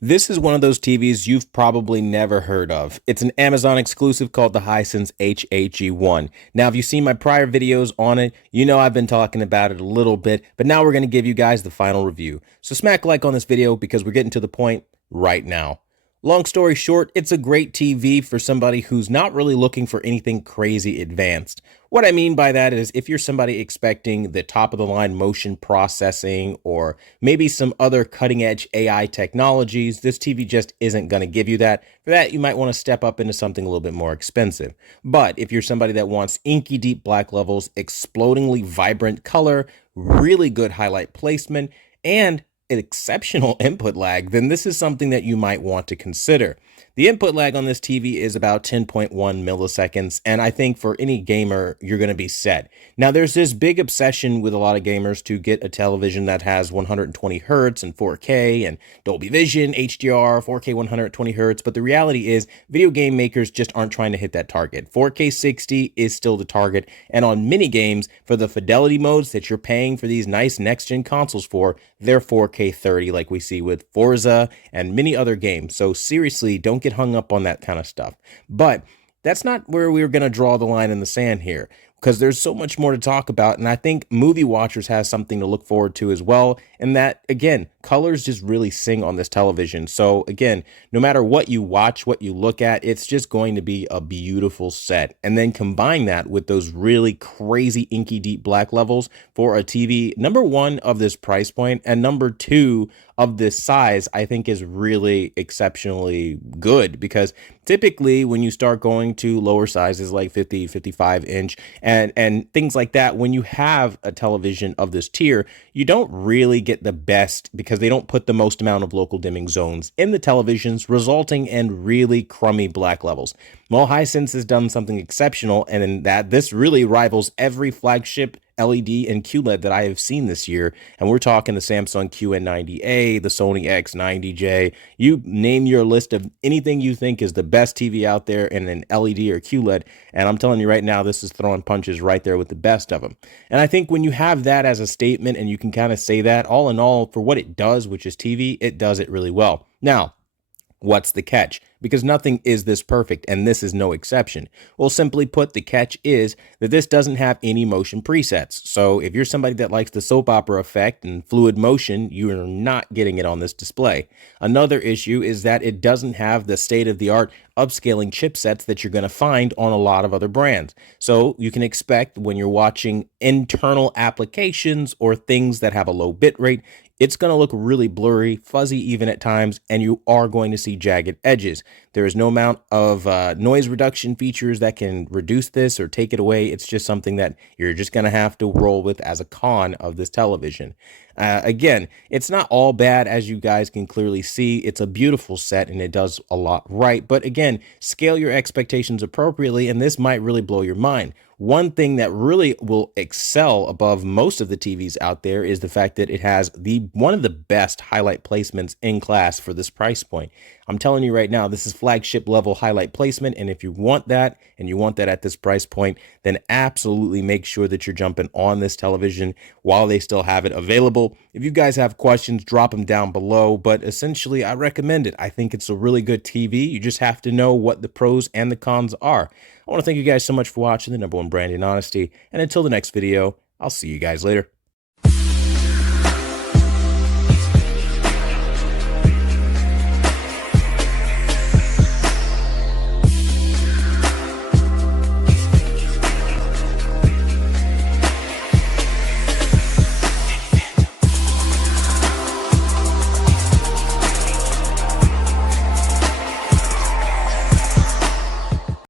This is one of those TVs you've probably never heard of. It's an Amazon exclusive called the Hisense H8G1. Now, if you've seen my prior videos on it, you know I've been talking about it a little bit, but now we're going to give you guys the final review. So smack like on this video because we're getting to the point right now. Long story short, it's a great TV for somebody who's not really looking for anything crazy advanced. What I mean by that is if you're somebody expecting the top of the line motion processing or maybe some other cutting edge AI technologies, this TV just isn't going to give you that. For that, you might want to step up into something a little bit more expensive. But if you're somebody that wants inky deep black levels, explodingly vibrant color, really good highlight placement, and exceptional input lag, then this is something that you might want to consider. The input lag on this TV is about 10.1 milliseconds, and I think for any gamer, you're going to be set. Now, there's this big obsession with a lot of gamers to get a television that has 120 hertz and 4K and Dolby Vision, HDR, 4K 120 hertz, but the reality is video game makers just aren't trying to hit that target. 4K 60 is still the target, and on mini games, for the fidelity modes that you're paying for these nice next-gen consoles for, they're 4K 30 like we see with Forza and many other games. So seriously, don't get hung up on that kind of stuff. But that's not where we're going to draw the line in the sand here, because there's so much more to talk about. And I think movie watchers have something to look forward to as well. And that, again, colors just really sing on this television. So again, no matter what you watch, what you look at, it's just going to be a beautiful set. And then combine that with those really crazy inky deep black levels for a TV, number one, of this price point, and number two, of this size, I think is really exceptionally good, because typically when you start going to lower sizes like 50, 55 inch and things like that, when you have a television of this tier, you don't really get the best because they don't put the most amount of local dimming zones in the televisions, resulting in really crummy black levels. Well, Hisense has done something exceptional, and in that this really rivals every flagship LED and QLED that I have seen this year. And we're talking the Samsung QN90A, the Sony X90J. You name your list of anything you think is the best TV out there in an LED or QLED. And I'm telling you right now, this is throwing punches right there with the best of them. And I think when you have that as a statement and you can kind of say that, all in all, for what it does, which is TV, it does it really well. Now, what's the catch? Because nothing is this perfect, and this is no exception. Well, simply put, the catch is that this doesn't have any motion presets. So if you're somebody that likes the soap opera effect and fluid motion, you are not getting it on this display. Another issue is that it doesn't have the state-of-the-art upscaling chipsets that you're going to find on a lot of other brands. So you can expect when you're watching internal applications or things that have a low bit rate, it's going to look really blurry, fuzzy even at times, and you are going to see jagged edges. There is no amount of noise reduction features that can reduce this or take it away. It's just something that you're just going to have to roll with as a con of this television. Again, it's not all bad, as you guys can clearly see. It's a beautiful set and it does a lot right. But again, scale your expectations appropriately, and this might really blow your mind. One thing that really will excel above most of the TVs out there is the fact that it has one of the best highlight placements in class for this price point. I'm telling you right now, this is flagship level highlight placement, and if you want that, and you want that at this price point, then absolutely make sure that you're jumping on this television while they still have it available. If you guys have questions, drop them down below, but essentially I recommend it. I think it's a really good TV. You just have to know what the pros and the cons are. I want to thank you guys so much for watching the #1 brand in honesty, and until the next video, I'll see you guys later.